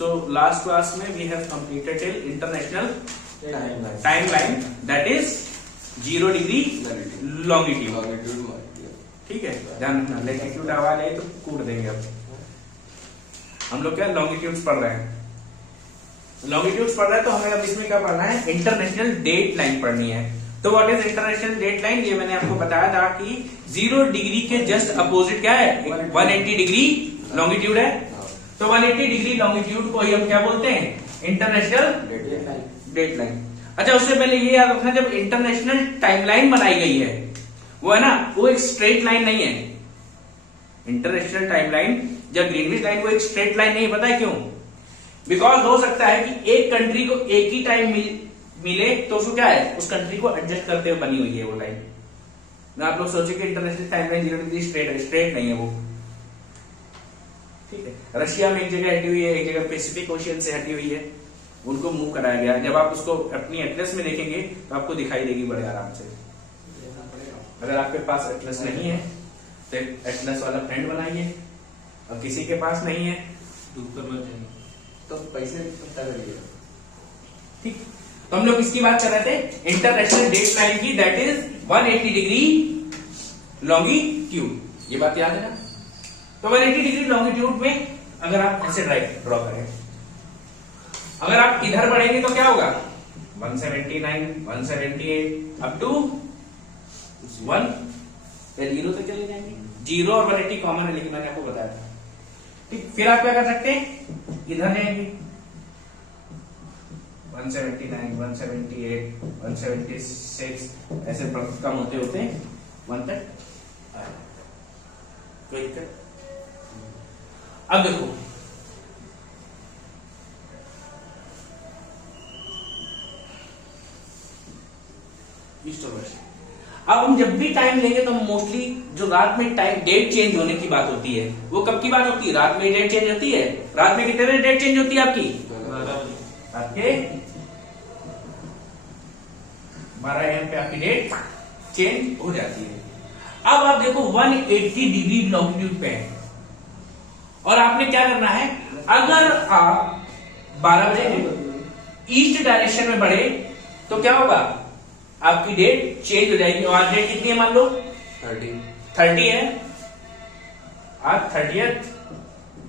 So last class में we have completed till international timeline that is 0 degree longitude. ठीक है, ध्यान रखना लैटिट्यूड आवाज आई तो कूट देंगे। अब हम लोग क्या लॉन्गिट्यूड्स पढ़ रहे हैं, लॉन्गिट्यूड्स पढ़ रहे हैं तो हमें अब इसमें क्या पढ़ना है, इंटरनेशनल डेट लाइन पढ़नी है। तो what is international date line, ये मैंने आपको बताया था कि 0 डिग्री के जस्ट अपोजिट क्या है, 180 डिग्री लॉन्गिट्यूड है। तो 180 डिग्री लॉन्गिट्यूड को ही हम क्या बोलते हैं, इंटरनेशनल डेट लाइन। अच्छा, उससे पहले ये याद रखना, जब इंटरनेशनल टाइमलाइन बनाई गई है वो है ना, वो एक स्ट्रेट लाइन नहीं है। इंटरनेशनल टाइमलाइन जब ग्रीनविच लाइन, वो एक स्ट्रेट लाइन नहीं है। पता है क्यों? बिकॉज हो सकता है कि एक कंट्री को एक ही टाइम मिले तो उसको क्या है, उस कंट्री को एडजस्ट करते हुए बनी हुई है वो लाइन ना। आप लोग सोचे कि इंटरनेशनल टाइमलाइन 0 डिग्री स्ट्रेट नहीं है वो, ठीक है। रशिया में एक जगह हटी हुई है, एक जगह पैसिफिक ओशियन से हटी हुई है, उनको मूव कराया गया। जब आप उसको अपनी एटलस में देखेंगे तो आपको दिखाई देगी बड़े आराम से। अगर आपके पास एटलस नहीं है तो एटलस वाला फ्रेंड बनाइए, और किसी के पास नहीं है तो पैसे करिएगा, ठीक। तो हम लोग इसकी बात कर रहे थे इंटरनेशनल डेट लाइन की, दैट इज 180 डिग्री लॉन्गिट्यूड। ये बात याद है ना? तो 180 डिग्री लॉन्गिट्यूड में अगर आप ऐसे ड्रॉ करें, अगर आप इधर बढ़ेंगे तो क्या होगा, 179, 178 अप टू 1, 0 तक चले जाएंगे। 0 और 180 कॉमन है, लेकिन मैंने आपको बताया था, ठीक। फिर आप क्या कर सकते हैं, इधर जाएंगे 179, 178, 176 ऐसे कम होते होते 1 तक आए। कोई दिक्कत? अब देखो, ईस्ट और वेस्ट। अब हम जब भी टाइम लेंगे तो मोस्टली जो रात में टाइम डेट चेंज होने की बात होती है, वो कब की बात होती है, रात में डेट चेंज होती है। रात में कितने बजे डेट चेंज होती है आपकी, रात के 12 AM पे आपकी डेट चेंज हो जाती है। अब आप देखो 180 डिग्री लॉन्गिट्यूड पे है, और आपने क्या करना है, अगर आप 12 बजे ईस्ट डायरेक्शन में बढ़े तो क्या होगा, आपकी डेट चेंज हो जाएगी। और आज डेट कितनी है, मान लो 30 है, आज 30th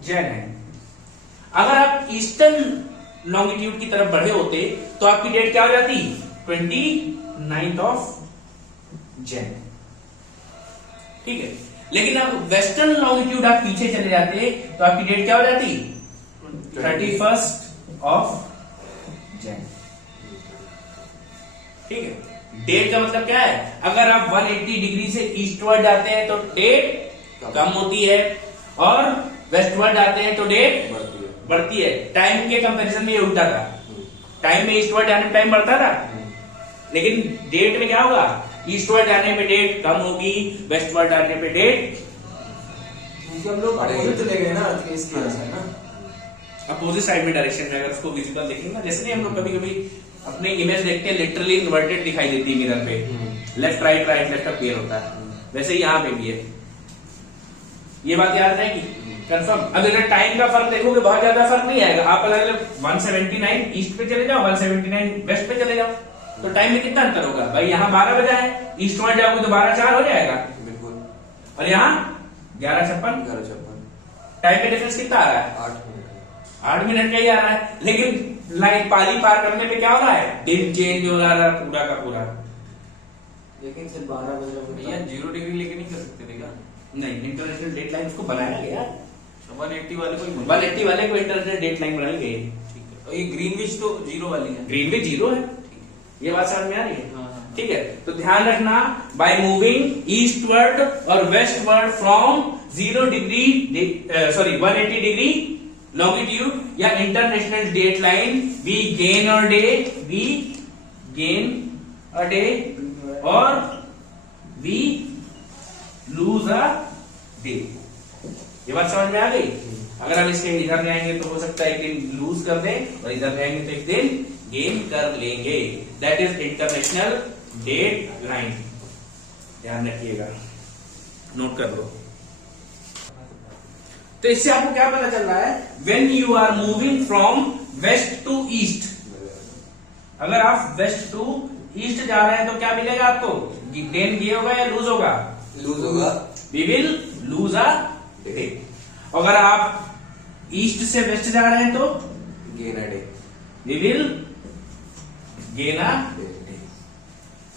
जैन है। अगर आप ईस्टर्न लॉन्गिट्यूड की तरफ बढ़े होते तो आपकी डेट क्या हो जाती, 29th ऑफ जैन, ठीक है। लेकिन अब वेस्टर्न लॉन्गिट्यूड आप पीछे चले जाते तो आपकी डेट क्या हो जाती, 31st ऑफ जैन, ठीक है। डेट का मतलब क्या है, अगर आप 180 डिग्री से ईस्टवर्ड जाते हैं तो डेट कम होती है, और वेस्टवर्ड जाते हैं तो डेट बढ़ती है। टाइम के कंपैरिजन में ये उल्टा था, टाइम में ईस्टवर्ड जाने में टाइम बढ़ता था, लेकिन डेट में क्या होगा, ईस्टवर्ड जाने पे डेट कम होगी, वेस्टवर्ड जाने पे डेट, हम लोग अपोजिट चले गए ना, इसकी वजह से ना, अपोजिट साइड में डायरेक्शन में। अगर उसको विजिबल देखेंगे ना, जैसे नहीं हम लोग कभी कभी अपने इमेज देखते हैं, लिटरली इन्वर्टेड दिखाई देती है मिरर पे, left right right left appear होता है, वैसे ही यहाँ पे भी है। ये बात याद रहेगी कंफर्म। अब इधर टाइम का फर्क देखोगे, बहुत ज्यादा फर्क नहीं आएगा। आप अलग 179 ईस्ट पे चले जाओ, 179 वेस्ट पे चले जाओ, तो टाइम में कितना अंतर होगा भाई, यहाँ 12 बजा है, ईस्ट में जाओगे तो 12:04 हो जाएगा, बिल्कुल। और यहाँ 11:56, टाइम में डिफरेंस कितना आ रहा है, 8 मिनट का ही आ रहा है। लेकिन लाइन पाली पार करने पे क्या हो रहा है, दिन चेंज हो रहा है पूरा का पूरा। लेकिन सिर्फ 12 बजे भैया 0 डिग्री लेके नहीं कर सकते भैया, नहीं, इंटरनेशनल डेट लाइन उसको बनाया गया, 180 वाले को ही 180 वाले को इंटरनेशनल डेट लाइन बनाई गई, ठीक है। और ये ग्रीनविच तो 0 वाली है, ग्रीनविच 0 है, ये बात समझ में आ रही है, हाँ। ठीक है। तो ध्यान रखना, बाय मूविंग ईस्टवर्ड और westward from 0 degree 180 degree longitude या international date line, we gain a day और वी लूज अ डे। ये बात समझ में आ गई। अगर हम इसके इधर में आएंगे तो हो सकता है एक दिन लूज कर दें, और इधर में आएंगे तो एक दिन गेन कर लेंगे। That is international date line, ध्यान रखिएगा, नोट कर लो। तो इससे आपको क्या पता चल रहा है, when you are moving from west to east, अगर आप वेस्ट टू ईस्ट जा रहे हैं तो क्या मिलेगा आपको, गेन ये होगा या लूज होगा, लूज होगा, we will lose a day. अगर आप ईस्ट से वेस्ट जा रहे हैं तो gain a day, we will gain a day.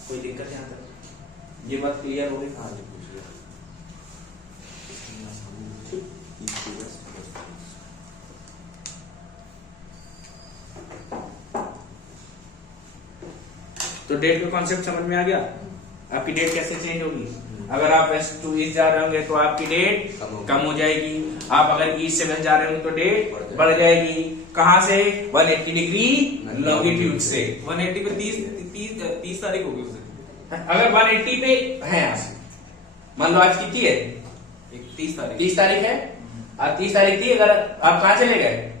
कोई दिक्कत यहाँ तक, ये बात क्लियर हो गई। हाँ जी, पूछ लिया। तो डेट का कॉन्सेप्ट समझ में आ गया, आपकी डेट कैसे चेंज होगी। अगर आप वेस्ट टू ईस्ट जा रहे होंगे तो आपकी डेट कम हो जाएगी, आप अगर ईस्ट से वेस्ट जा रहे होंगे तो डेट बढ़ जाएगी। कहां से, 180 डिग्री लॉन्गिट्यूड से। 180 पे 30 तारीख होगी उस दिन। अगर 180 पे है आज, मान लो आज कितनी है, 30 तारीख। 30 तारीख है, आज 30 तारीख थी, अगर आप कहां चले गए,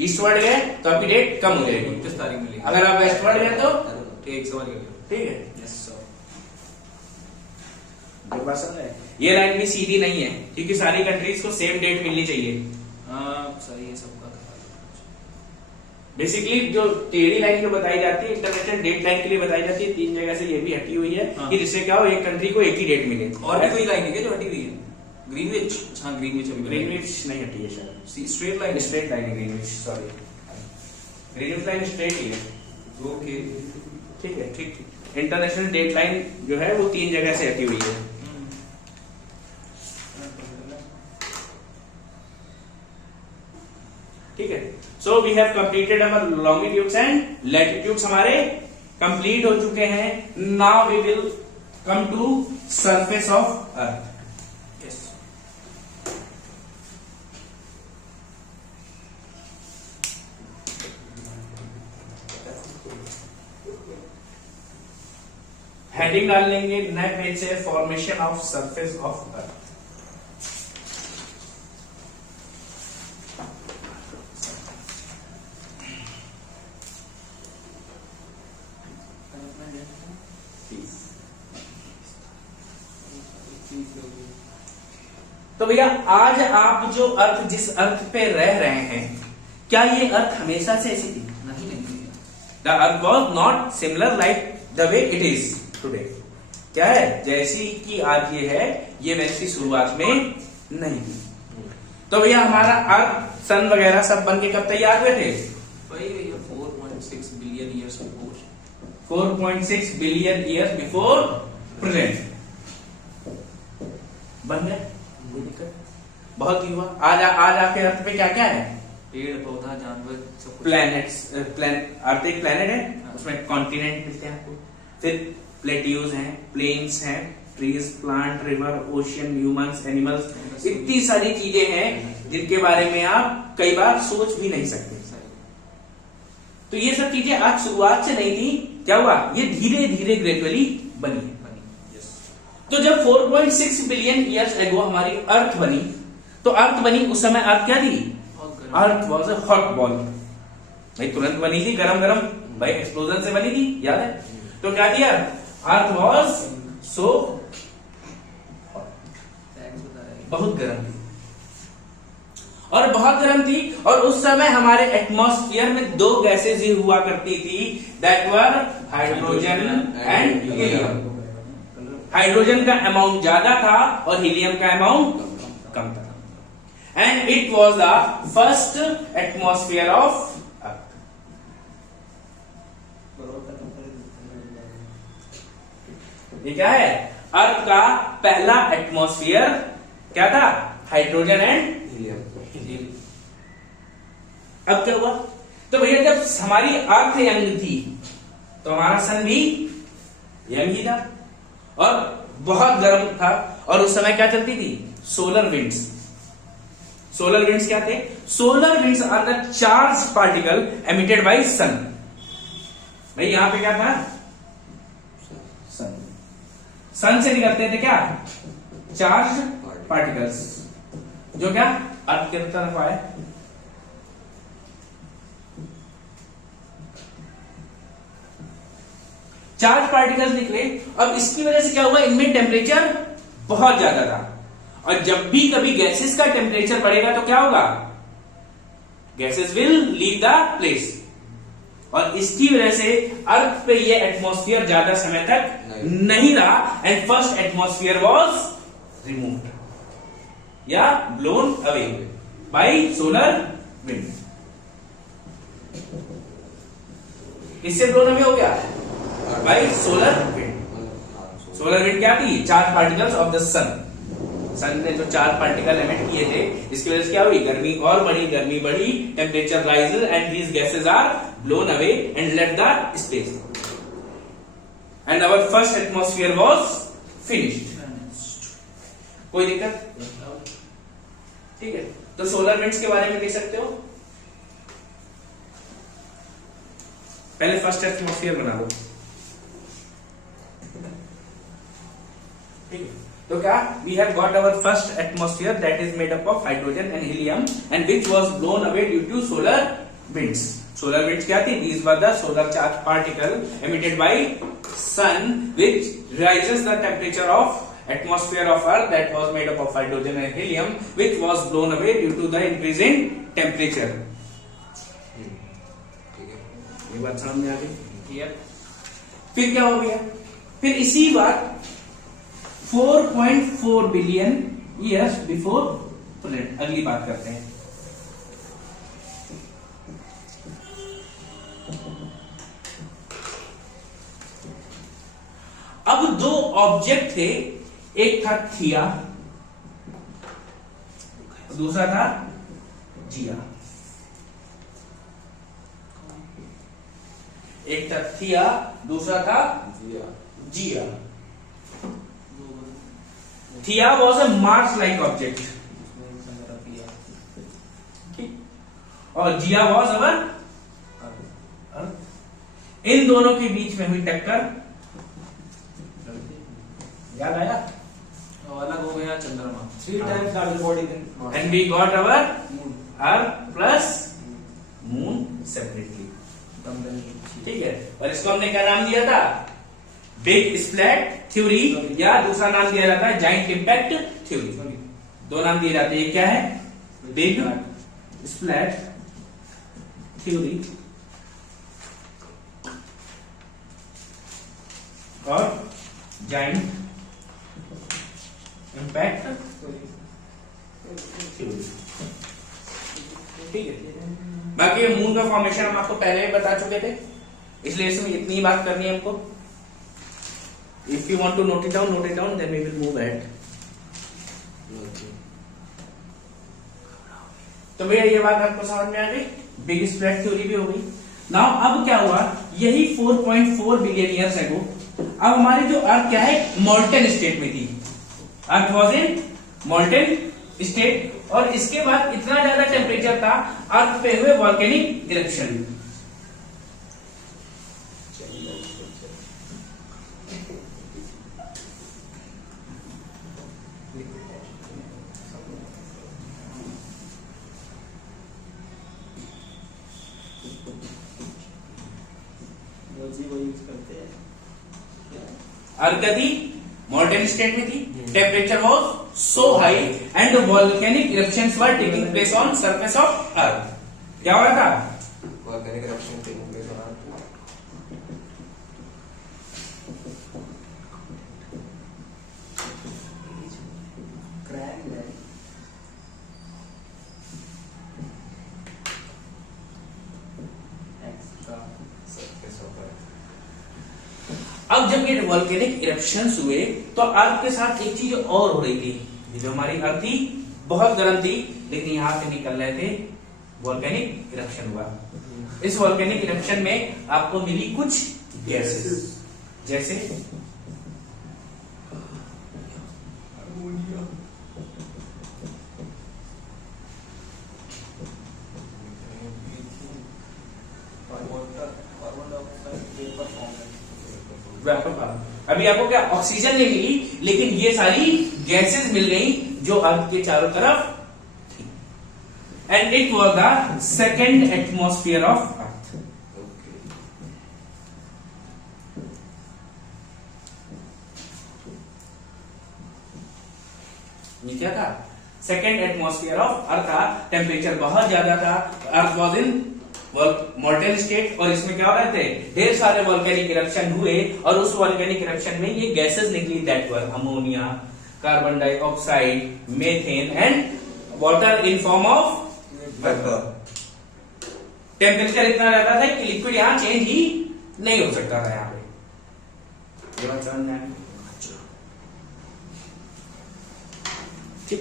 ईस्टवर्ड गए तो आपकी डेट कम हो जाएगी, 29 तारीख मिलेगी। अगर आप वेस्टवर्ड गए तो ठीक, समझ गया। ठीक है। Yes sir. जो बात समझ है, ये लाइन भी सीधी नहीं है क्योंकि सारी कंट्रीज को सेम डेट मिलनी चाहिए। हाँ सही है सबका। बेसिकली जो टेढ़ी लाइन जो बताई जाती है इंटरनेशनल डेट लाइन के लिए बताई जाती है, 3 जगह से ये भी हटी हुई है हाँ। कि जिससे क्या हो, एक कंट्री को एक ही डेट मिले। और भी कोई लाइन है क्या जो हटी हुई है? ग्रीनविच, हाँ ग्रीनविच अभी ग्रीनविच नहीं हटी है शायद, स्ट्रेट लाइन। स्ट्रेट लाइन है Greenwich, sorry Greenwich line straight ही है। ओके ठीक है, ठीक। इंटरनेशनल डेट लाइन जो है वो 3 जगह से हटी हुई है। ठीक है। So we have completed our longitudes and latitudes, हमारे कंप्लीट हो चुके हैं। Now we will come to surface of earth. Heading डाल लेंगे नए पेज से, formation of surface of earth. तो भैया आज आप जो अर्थ, जिस अर्थ पे रह रहे हैं, क्या ये अर्थ हमेशा से ऐसी थी? नहीं। The earth was not similar like the way it is today. क्या है, जैसी कि आज ये है, ये वैसी शुरुआत में नहीं थी। तो भैया हमारा अर्थ, सन वगैरह सब बन के कब तैयार हुए थे? वही 4.6 billion years before. 4.6 billion years before present बन गए। कोई दिक्कत, बहुत ही हुआ। आज आके अर्थ पे क्या क्या है? पेड़ पौधा जानवर सब कुछ। प्लैनेट्स, अर्थ एक प्लैनेट है, उसमें कॉन्टिनेंट मिलते हैं आपको, फिर प्लेट्यूज हैं, प्लेन्स हैं, trees, plant, river, ocean, humans, animals, इतनी सारी चीजें हैं जिनके बारे में आप कई बार सोच भी नहीं सकते। तो ये सब चीजें आज शुरुआत से नहीं थी, क्या हुआ, ये धीरे धीरे ग्रेजुअली बनी। तो जब 4.6 बिलियन ईयर्स एगो हमारी अर्थ बनी, तो अर्थ बनी उस समय अर्थ क्या थी? अर्थ वॉज अ हॉट बॉल। भाई तुरंत बनी थी, गरम गरम, भाई एक्सप्लोजन से बनी थी, याद है? तो क्या दिया, अर्थ वॉज सो बहुत गर्म थी, और बहुत गर्म थी। और उस समय हमारे एटमॉस्फेयर में 2 गैसेज ही हुआ करती थी, that were hydrogen and helium. Hydrogen का अमाउंट ज्यादा था और हीलियम का अमाउंट कम था, and it was the first atmosphere of earth. ये क्या है, अर्थ का पहला एटमॉस्फेयर क्या था? Hydrogen and helium. अब क्या हुआ, तो भैया जब हमारी अर्थ यंग थी तो हमारा सन भी यंग ही था और बहुत गर्म था, और उस समय क्या चलती थी? Solar winds. सोलर विंड्स क्या थे? Solar winds are the charge particle emitted by sun. भाई यहां पे क्या था? सन। सन से निकलते थे क्या? चार्ज पार्टिकल्स, जो क्या अर्थ की तरफ आए। चार्ज पार्टिकल्स निकले, अब इसकी वजह से क्या हुआ, इनमें टेम्परेचर बहुत ज्यादा था, और जब भी कभी गैसेस का टेम्परेचर बढ़ेगा तो क्या होगा, gases will leave the place, और इसकी वजह से अर्थ पे ये एटमॉस्फेयर ज्यादा समय तक नहीं रहा, and first atmosphere was removed या blown away by solar wind. इससे ब्लोन अवे हो गया by solar wind. Solar wind क्या थी, charge particles of the sun. Sun ने जो चार पार्टिकल एमिट किए थे, इसकी वजह से क्या हुई, गर्मी और बढ़ी, गर्मी बढ़ी, temperature rises and these gases are blown away and left the space, and our first atmosphere was finished. कोई दिक्कत? ठीक है, तो सोलर विंड्स के बारे में देख सकते हो। पहले फर्स्ट एटमॉस्फेयर बना लो, ठीक है। तो क्या, we have got our first atmosphere that is made up of hydrogen and helium and which was blown away due to solar winds. Solar winds क्या थी, these were the solar charge particle emitted by sun which rises the temperature of atmosphere of earth that was made up of hydrogen and helium, which was blown away due to the increase in temperature। ये बात समझ में आ गई? फिर क्या हो गया, फिर इसी बात 4.4 बिलियन ईयर्स बिफोर प्लेनेट, अगली बात करते हैं। अब दो ऑब्जेक्ट थे, एक था थिया, दूसरा था जिया। एक था थिया, दूसरा था जिया। थिया was a Mars like object, और जिया वॉज अवर अर्थ। इन दोनों के बीच में हुई टक्कर, याद आया, अलग हो गया चंद्रमा। 3 times larger body than Mars. And we got our earth plus moon separately, ठीक है। और इसको हमने क्या नाम दिया था, बिग स्प्लैट थ्योरी, या दूसरा नाम दिया जाता है जाइंट इंपैक्ट थ्योरी। दो नाम दिए जाते हैं, क्या है, बिग स्प्लैट थ्योरी और जाइंट इंपैक्ट थ्योरी, ठीक है। बाकी ये मून का फॉर्मेशन हम आपको पहले ही बता चुके थे, इसलिए इसमें इतनी ही बात करनी है हमको। If you want to note it down then we will move ahead. तो भैया ये बात आपको समझ में आ गई, बिग स्प्लैट थ्योरी भी हो गई। नाउ अब क्या हुआ, यही 4.4 बिलियन ईयर्स अगो अब हमारी जो अर्थ क्या है, मोल्टन स्टेट में थी। अर्थ वॉज इन मोल्टन स्टेट, और इसके बाद इतना ज्यादा टेम्परेचर था, अर्थ पे हुए वॉल्केनिक इरप्शन। अर्थ क्या थी, मोल्टन स्टेट में थी, temperature was so high and volcanic eruptions were taking place on surface of अर्थ। क्या हो रहा था, Volcanic eruption taking place on Earth. Surface of Earth. अब जब ये वॉल्केनिक इरप्शंस हुए तो अर्थ के साथ एक चीज और हो रही थी, ये जो हमारी अर्थ थी बहुत गर्म थी, लेकिन यहां से निकल रहे थे, वॉल्केनिक इरप्शन हुआ। इस वॉल्केनिक इरप्शन में आपको मिली कुछ गैसेस, जैसे अभी आपको क्या ऑक्सीजन नहीं मिली, लेकिन ये सारी गैसेस मिल गई जो अर्थ के चारों तरफ थी, and it was the second atmosphere of earth. ये क्या था, सेकेंड एटमॉस्फेयर ऑफ अर्थ था, टेम्परेचर बहुत ज्यादा था, अर्थ वॉज इन मोल्टेन स्टेट, और इसमें क्या हो रहे थे, ढेर सारे वॉल्केनिक इरप्शन हुए, और उस वॉल्केनिक इरप्शन में ये गैसेस निकली, that were ammonia, carbon dioxide, methane and water in form of vapour. Temperature इतना रहता था कि लिक्विड यहां चेंज ही नहीं हो सकता था यहाँ पे। ये बात समझ में आई? ठीक।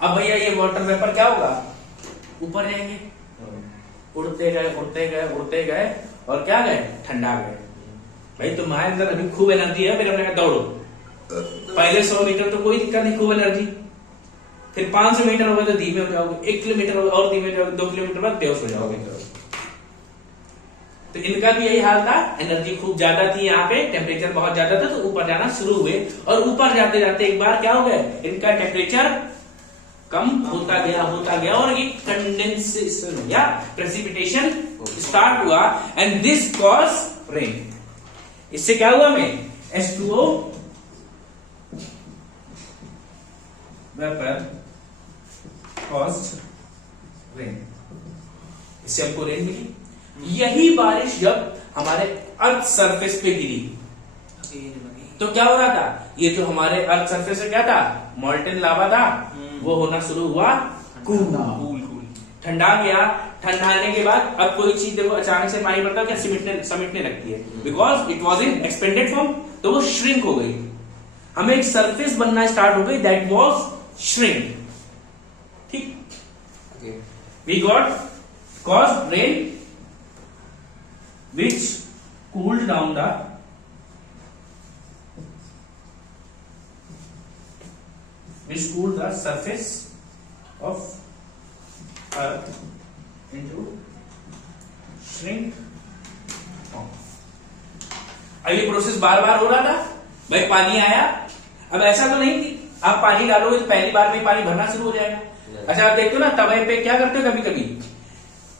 अब भैया ये वाटर वेपर क्या होगा, ऊपर जाएंगे, उड़ते गए उड़ते गए उड़ते गए, और क्या गए, ठंडा गए। भाई तुम्हारे अंदर अभी खूब एनर्जी है, फिर हमने कहा दौड़ो, पहले 100 मीटर तो कोई दिक्कत नहीं, खूब एनर्जी, फिर 500 मीटर होगा तो धीमे हो जाओगे, 1 किलोमीटर होगा और धीमे हो जाओगे, 2 किलोमीटर बाद बेहोश हो जाओगे। तो इनका भी यही हाल था, एनर्जी खूब ज्यादा थी, यहाँ पे टेम्परेचर बहुत ज्यादा था, तो ऊपर जाना शुरू हुए, और ऊपर जाते जाते एक बार क्या हो गया, इनका टेम्परेचर कम होता गया और ये कंडेंसेशन या प्रेसिपिटेशन स्टार्ट हुआ, एंड दिस कॉज रेन। इससे क्या हुआ हमें, H2O वेपर कॉज्ड रेन, इससे हमको रेन मिली। यही बारिश जब हमारे अर्थ सरफेस पे गिरी तो क्या हो रहा था, ये जो हमारे अर्थ सरफेस पे क्या था, मोल्टेन लावा था, वो होना शुरू हुआ कूल, ठंडा गया। ठंडाने के बाद अब कोई चीज देखो अचानक से पानी बढ़ता है, क्या समिटने लगती है, because it was in expanded form, तो वो श्रिंक हो गई, हमें एक सरफेस बनना स्टार्ट हो गई, दैट वॉज श्रिंक। ठीक, we got cause rain which cooled down the surface of earth into shrink form। अब ये प्रोसेस बार बार हो रहा था, भाई पानी आया, अब ऐसा तो नहीं कि आप पानी डालोगे तो पहली बार में पानी भरना शुरू हो जाएगा। अच्छा आप देखते हो ना तवे पे क्या करते हो, कभी कभी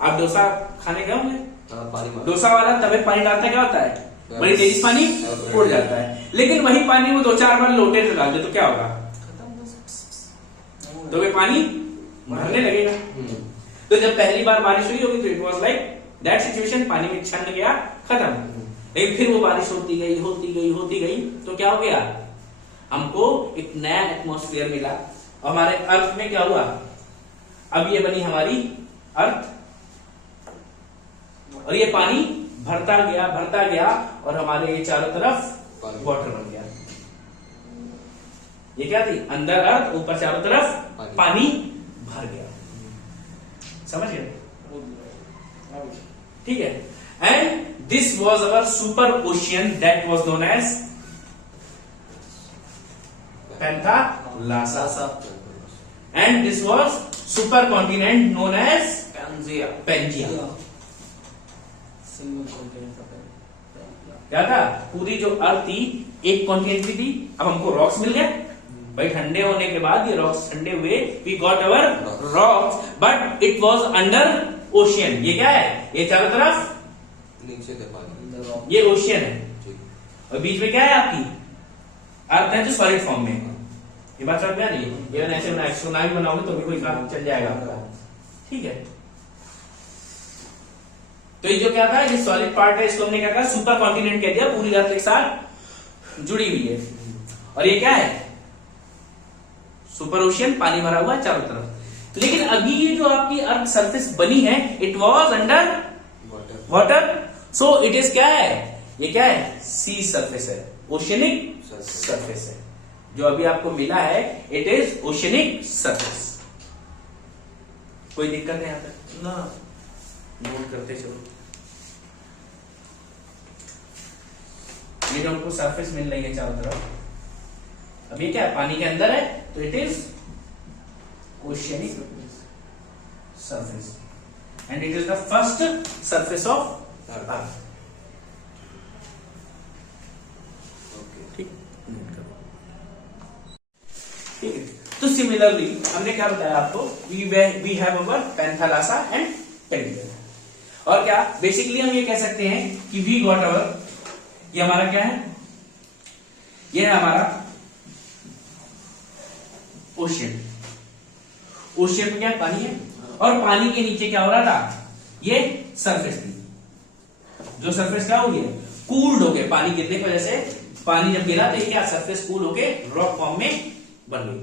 आप डोसा खाने गए होंगे, डोसा वाला तवे पानी डालता क्या होता है, बड़ी तेजी से पानी उड़ जाता है, लेकिन वही पानी वो 2-4 बार लोटे से डाल दे तो क्या होगा, तो वे पानी भरने लगेगा। तो जब पहली बार बारिश हुई होगी तो it was like that situation, पानी में छन गया, खत्म। लेकिन फिर वो बारिश होती गई तो क्या हो गया, हमको एक नया एटमॉस्फेयर मिला, और हमारे अर्थ में क्या हुआ, अब ये बनी हमारी अर्थ, और ये पानी भरता गया और हमारे ये चारों तरफ वाटर बन गया। ये क्या थी, अंदर अर्थ, ऊपर चारों तरफ पानी भर गया, समझ गए? ठीक है, and this was our super ocean that was known as Panthalassa, and this was super continent known as Pangaea. क्या था, पूरी जो अर्थ थी एक कॉन्टिनेंट की थी, अब हमको रॉक्स मिल गए, भाई ठंडे होने के बाद ये रॉक्स ठंडे हुए, we got our rocks, but it was under ocean. ये क्या है, ये चारों तरफ नीचे पानी, ये ओशियन है, और बीच में क्या है आपकी अर्थ है जो सॉलिड फॉर्म में। ये बात समझ में आ रही है, ये मैंने ऐसे बनाया, सोना भी बनाओगे तो भी कोई काम चल जाएगा आपका। ठीक है, तो ये जो क्या था, ये सॉलिड पार्ट है, इसको हमने क्या कहा, सुपर कॉन्टिनेंट कह दिया, पूरी अर्थ एक साथ जुड़ी हुई है। और ये क्या है, सुपर ओशियन, पानी भरा हुआ है चारों तरफ। लेकिन अभी ये जो आपकी अर्थ सरफेस बनी है, it was under water, so it is क्या है, ये क्या है, सी सरफेस है, ओशियनिक सरफेस है। जो अभी आपको मिला है इट इज ओशियनिक सरफेस। कोई दिक्कत है यहां तक ना, नोट करते चलो। ये जो हमको सरफेस मिल रही है चारों तरफ, अब ये क्या है, पानी के अंदर है, तो it is oceanic surface, and it is the first surface of earth. ठीक है, तो सिमिलरली हमने क्या बताया आपको, we have our Panthalassa and Pangaea. और क्या बेसिकली हम ये कह सकते हैं कि वी गॉट अवर, ये हमारा क्या है, ये है हमारा ओशियन। ओशियन में क्या पानी है, और पानी के नीचे क्या हो रहा था, ये सरफेस थी। जो सरफेस क्या हो गई है, कूल्ड हो गए पानी गिरने की वजह से। पानी जब गिरा तो क्या सरफेस कूल होके रॉक फॉर्म में बन गई।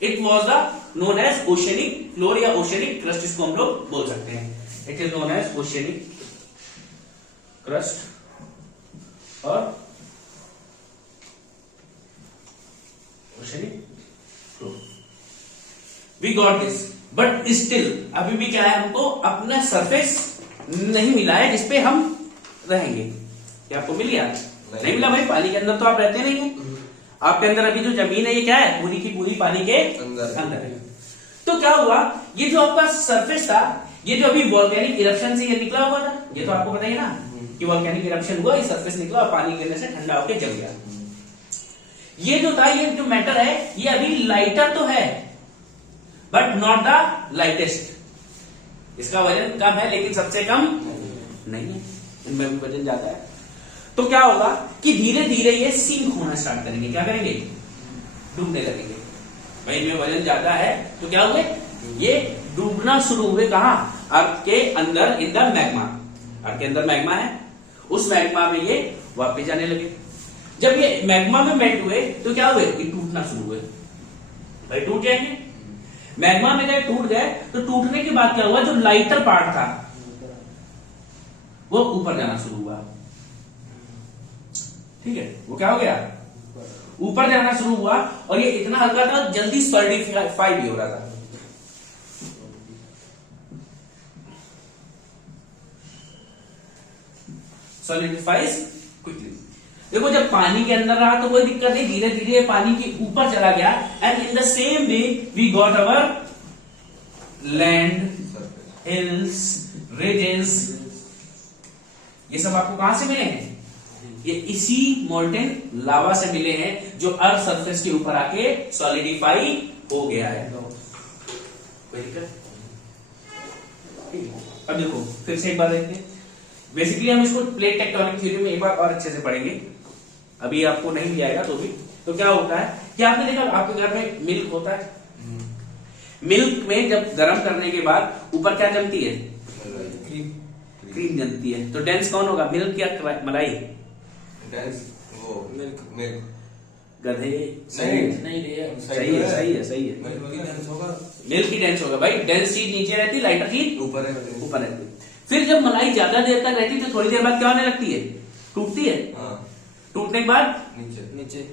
It was the known as oceanic floor या ओशियनिक क्रस्ट, इसको हम लोग बोल सकते हैं। It is known as oceanic crust और oceanic floor. We got this, but still अभी भी क्या है, हमको अपना सरफेस नहीं मिला है जिसपे हम रहेंगे। क्या आपको मिल गया? नहीं मिला भाई, पानी के अंदर तो आप रहते नहीं है। आपके अंदर अभी जो जमीन है ये क्या है, पूरी की पूरी पानी के अंदर है। तो क्या हुआ, ये जो आपका सरफेस था, ये जो अभी वॉल्केनिक इरप्शन से ये निकला हुआ था, ये तो आपको पता ही ना कि वॉल्केनिक इरप्शन हुआ, ये सरफेस निकला और पानी गिरने से ठंडा होकर जम गया। ये जो था, ये जो मैटर है, ये अभी लाइटर तो है बट नॉट द लाइटेस्ट। इसका वजन कम है लेकिन सबसे कम नहीं है, इनमें भी वजन ज्यादा है। तो क्या होगा कि धीरे धीरे ये सिंक होना स्टार्ट करेंगे। क्या करेंगे? डूबने लगेंगे। भाई इनमें वजन ज्यादा है तो क्या हुए, ये डूबना शुरू हुए। कहां? अर्थ के अंदर, इन द मैग्मा। अर्थ के अंदर मैग्मा है, उस मैग्मा में ये वापस जाने लगे। जब ये मैग्मा में मेल्ट हुए तो क्या हुए, ये टूटना शुरू हुए। भाई टूट जाएंगे। मैग्मा में गए, टूट गए, तो टूटने के बाद क्या हुआ, जो लाइटर पार्ट था वो ऊपर जाना शुरू हुआ। ठीक है, वो क्या हो गया, ऊपर जाना शुरू हुआ। और ये इतना हल्का था, जल्दी सॉलिडिफाई भी हो रहा था। Solidifies quickly. देखो जब पानी के अंदर रहा तो कोई दिक्कत नहीं, धीरे धीरे पानी के ऊपर चला गया। And in the same way we got our land, hills, ridges. ये सब आपको कहां से मिले हैं? ये इसी मोल्टेन लावा से मिले हैं, जो अर्थ सरफेस के ऊपर आके सॉलिडिफाई हो गया है। कोई दिक्कत? अब देखो फिर से एक बार देखते हैं। बेसिकली हम इसको प्लेट टेक्टोनिक थ्योरी में एक बार और अच्छे से पढ़ेंगे, अभी आपको नहीं भी आएगा तो भी। तो क्या होता है कि आपने देखा आपके घर में मिल्क होता है, मिल्क में जब गर्म करने के बाद ऊपर क्या जमती है, क्रीम जमती है। तो डेंस कौन होगा, मिल्क या मलाई? डेंस वो मिल्क, मिल्क गधे नहीं सही है, सही है, सही है। डेंस होगा, मिल्क ही डेंस होगा भाई। डेंस चीज नीचे रहती, लाइटर चीज ऊपर है, ऊपर रहती। फिर जब मलाई ज्यादा देर तक रहती तो थोड़ी देर बाद क्या होने लगती है, टूटती है। टूटने के बाद नीचे नीचे।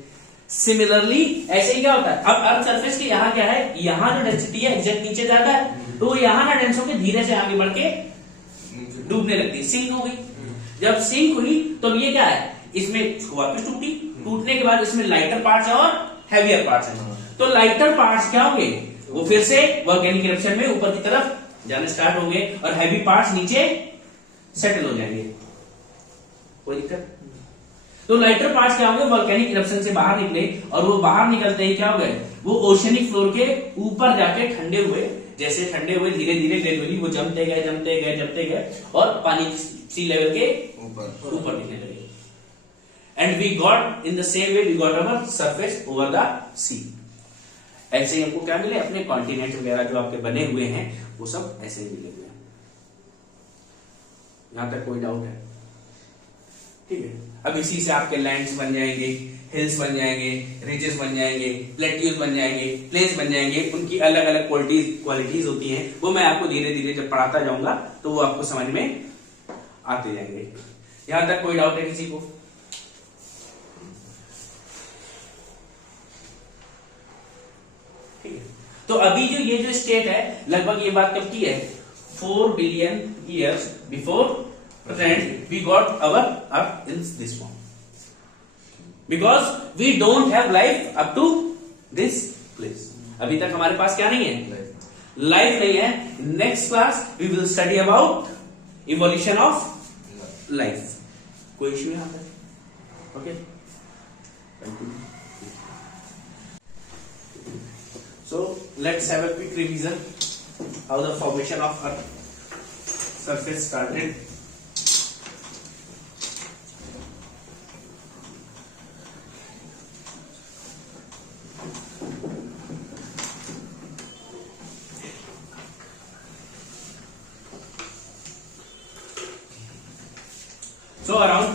सिमिलरली ऐसे ही क्या होता है, अब अर्थ सरफेस के यहाँ क्या है, यहाँ जो डेंसिटी है एग्जैक्ट नीचे ज्यादा है, तो यहाँ ना डेंस होकर धीरे से आगे बढ़ के डूबने लगती है, सिंक हो गई। जब सिंक हुई तो ये क्या है, इसमें वापस टूटी। टूटने के बाद इसमें लाइटर पार्ट्स और हैवियर पार्ट्स हैं। तो लाइटर पार्ट्स क्या होंगे, वो फिर से वॉल्केनिक इरप्शन में ऊपर की तरफ जाने स्टार्ट होंगे और हैवी पार्ट्स नीचे सेटल हो जाएंगे। कोई दिक्कत? तो लाइटर पार्ट्स क्या होंगे, वॉल्केनिक इरप्शन से बाहर निकले और वो बाहर निकलते ही क्या हो गए, वो ओशियनिक फ्लोर के ऊपर जाके ठंडे हुए। जैसे ठंडे हुए धीरे धीरे ग्रेजुअली वो जमते गए, जमते गए, जमते गए और पानी सी लेवल के ऊपर निकलने लगे। And we got in the same way we got our surface over the sea. ऐसे ही हमको क्या मिले, अपने कॉन्टिनेंट वगैरह जो आपके बने हुए हैं वो सब ऐसे ही मिले हुए हैं। यहां तक कोई डाउट है? ठीक है। अब इसी से आपके लैंड्स बन जाएंगे, हिल्स बन जाएंगे, रिजेस बन जाएंगे, प्लेट्यूज बन जाएंगे, प्लेन्स बन जाएंगे। उनकी अलग अलग क्वालिटीज होती हैं, वो मैं आपको धीरे धीरे जब पढ़ाता जाऊंगा तो वो आपको समझ में आते जाएंगे। यहां तक कोई डाउट है किसी को? ठीक है। तो अभी जो ये जो स्टेट है, लगभग ये बात कब की है, 4 billion years before present we got our earth in this form, because we don't have life up to this place. अभी तक हमारे पास क्या नहीं है, लाइफ नहीं है। Next class we will study about evolution of life. कोई इश्यू यहां पर? Okay, so let's have a quick revision how the formation of earth surface started.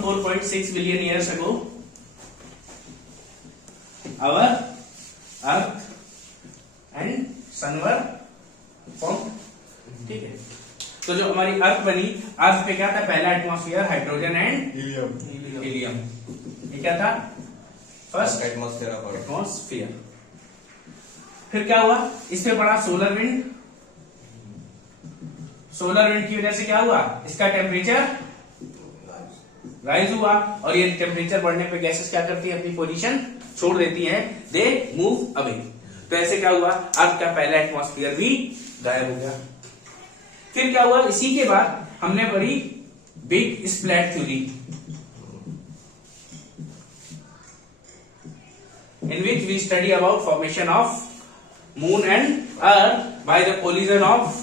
around 4.6 billion years ago, our Earth and Sun were formed. ठीक है, तो जो हमारी अर्थ बनी, अर्थ पे क्या था? पहला एटमॉस्फेयर हाइड्रोजन एंड हीलियम। ये क्या था? First atmosphere. फिर क्या हुआ? इस पे पड़ा सोलर विंड। सोलर विंड की वजह से क्या हुआ? इसका टेम्परेचर राइज हुआ, और ये टेम्परेचर बढ़ने पे गैसेस क्या करती है? अपनी पोजीशन छोड़ देती हैं, दे मूव अवे। तो ऐसे क्या हुआ? अर्थ का पहला एटमॉस्फेयर भी गायब हो गया। फिर क्या हुआ? इसी के बाद हमने पढ़ी big splat theory, in which we study about formation of moon and earth by the collision of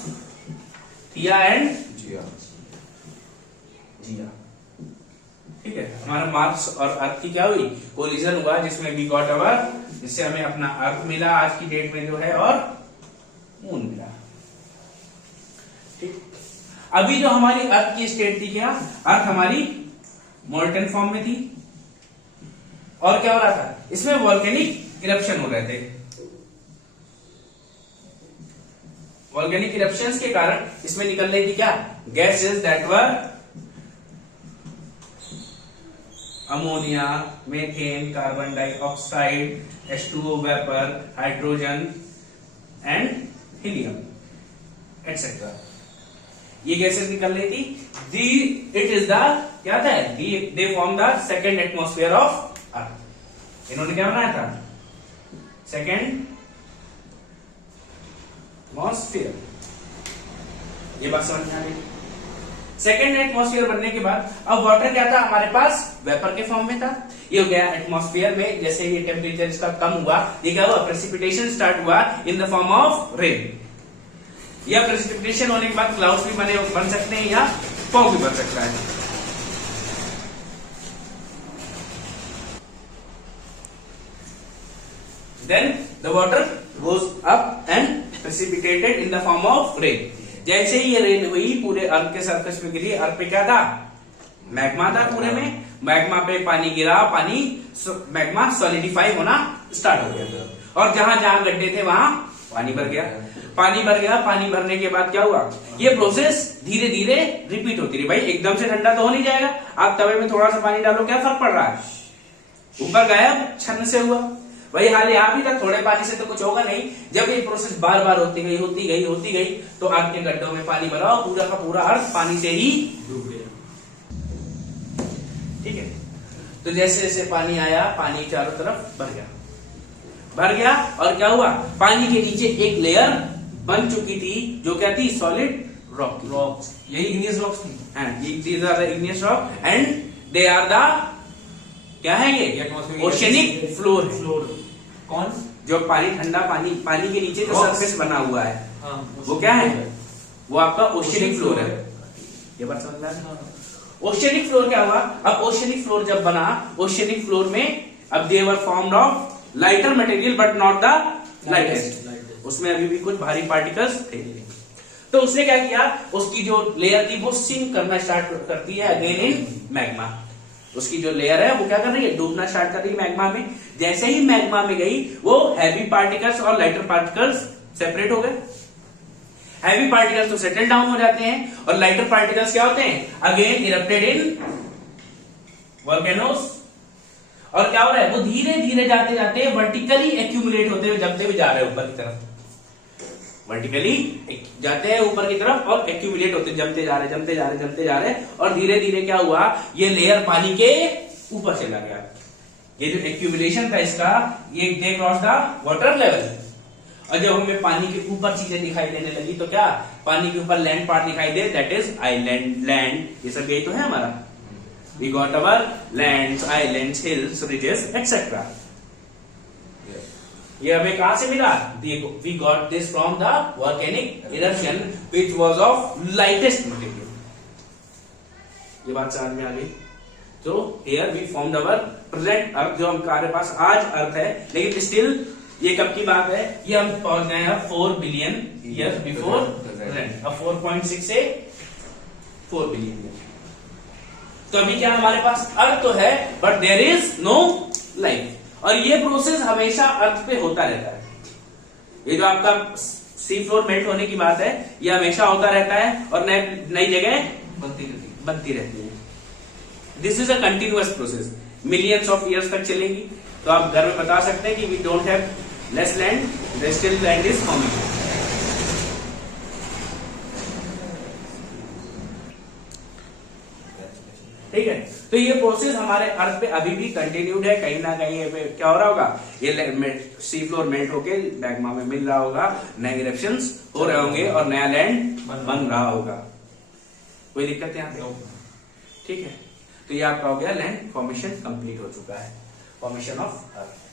Theia and Gaia। ठीक है, हमारा मार्स और अर्थ की क्या हुई? कोलिजन हुआ, जिसमें वी गॉट अवर, जिससे हमें अपना अर्थ मिला आज की डेट में जो है, और मून मिला। ठीक, अभी जो हमारी अर्थ की स्टेट थी, क्या अर्थ हमारी मोल्टन फॉर्म में थी, और क्या हो रहा था? इसमें वॉल्केनिक इरप्शन हो रहे थे। वॉल्केनिक इरप्शंस के कारण इसमें निकल रही थी क्या? Gases that were ammonia, methane, carbon dioxide, H2O vapour, hydrogen and helium etcetera. ये गैसेस निकल रही थी। इट इज द क्या था? They form the second atmosphere of earth. इन्होंने क्या बनाया था? Second atmosphere. ये बात समझ में आ गई? सेकेंड एटमॉस्फेयर बनने के बाद अब वाटर क्या था? हमारे पास वेपर के फॉर्म में था। ये हो गया एटमॉस्फेयर में, जैसे ये टेम्परेचर इसका कम हुआ, ये क्या हुआ? प्रेसिपिटेशन स्टार्ट हुआ in the form of rain. या प्रेसिपिटेशन होने के बाद क्लाउड्स भी बन सकते हैं, या फॉग भी बन सकता है। Then the water goes up and precipitated in the form of rain। जैसे ही ये रेन हुई, पूरे अर्थ के सरफेस पे गिरी। अर्थ पे क्या था? मैग्मा था पूरे में। मैग्मा पे पानी गिरा, मैग्मा सॉलिडिफाई होना स्टार्ट हो गया, और जहां जहां गड्ढे थे वहां पानी भर गया। पानी भरने के बाद क्या हुआ? ये प्रोसेस धीरे धीरे रिपीट होती रही। भाई एकदम से ठंडा तो हो नहीं जाएगा। आप तवे में थोड़ा सा पानी डालो, क्या फर्क पड़ रहा है? ऊपर गायब, छन्न से हुआ। वही हाल यहां भी था, थोड़े पानी से तो कुछ होगा नहीं। जब ये प्रोसेस बार बार होती गई, तो अर्थ के गड्ढों में पानी भरा, पूरा का पूरा अर्थ पानी से ही डूब गया। ठीक है, तो जैसे जैसे पानी आया, पानी चारों तरफ भर गया, और क्या हुआ? पानी के नीचे एक लेयर बन चुकी थी, जो क्या थी? Solid rocks. यही इग्नियस रॉक्स थी। These are the igneous rock and they are the क्या है? ये ओशियनिक फ्लोर। कौन? जो ठंडा पानी के नीचे जो सरफेस बना हुआ है, वो क्या है? वो आपका ओशियनिक फ्लोर है। ये बात समझ में आ रही? ओशियनिक फ्लोर क्या हुआ? अब ओशियनिक फ्लोर जब बना, ओशियनिक फ्लोर में अब they were formed of lighter material but not the lightest. उसमें अभी भी कुछ भारी पार्टिकल्स थे। तो उसने क्या किया? उसकी जो लेयर थी वो सिंक करना स्टार्ट करती है अगेन इन मैग्मा। उसकी जो लेयर है वो क्या कर रही है? डूबना स्टार्ट कर रही है मैग्मा में। जैसे ही मैग्मा में गई, वो हैवी पार्टिकल्स और लाइटर पार्टिकल्स सेपरेट हो गए। हैवी पार्टिकल्स तो सेटल डाउन हो जाते हैं, और लाइटर पार्टिकल्स क्या होते हैं? अगेन इरप्टेड इन वोल्केनोस। और क्या हो रहा है? वो धीरे धीरे जाते जाते वर्टिकली एक्यूमुलेट होते हुए जमते हुए जा रहे हैं ऊपर की तरफ। वर्टिकली जाते हैं ऊपर की तरफ और एक्यूमुलेट होते, जमते जा रहे, और धीरे धीरे क्या हुआ? ये लेयर पानी के ऊपर चला गया। ये जो एक्यूमुलेशन था इसका, ये they cross the water level. और जब हमें पानी के ऊपर चीजें दिखाई देने लगी, तो क्या? पानी के ऊपर लैंड पार्ट दिखाई दे, दैट इज आइलैंड, लैंड। ये सब यही तो है हमारा। We got our lands, islands, hills, ridges etcetera. ये हमें कहां से मिला? We got this from the volcanic eruption which was of lightest material. ये बात समझ में आ गई? तो here we formed our present earth, जो हमारे पास आज अर्थ है, लेकिन स्टिल ये कब की बात है? ये हम पहुंच गए हैं 4 बिलियन ईयर बिफोर प्रेजेंट। अब 4.6 से 4 बिलियन ईयर। तो अभी क्या हमारे पास अर्थ तो है but there is no life, और ये प्रोसेस हमेशा अर्थ पे होता रहता है। ये जो आपका सी फ्लोर मेल्ट होने की बात है ये हमेशा होता रहता है और नई जगह बनती रहती है। This is a continuous process, millions of years तक चलेगी। तो आप घर में बता सकते हैं कि we don't have less land, the still land is forming. ठीक है, तो ये प्रोसेस हमारे अर्थ पे अभी भी कंटिन्यूड है। कहीं ना कहीं पे क्या हो रहा होगा, ये सी फ्लोर मेल्ट होके मैग्मा में मिल रहा होगा, नए इरेप्शंस हो रहे होंगे और नया लैंड बन रहा होगा। कोई दिक्कत यहाँ पे? ठीक है, तो ये आपका हो गया लैंड फॉर्मेशन कंप्लीट हो चुका है, फॉर्मेशन ऑफ अर्थ।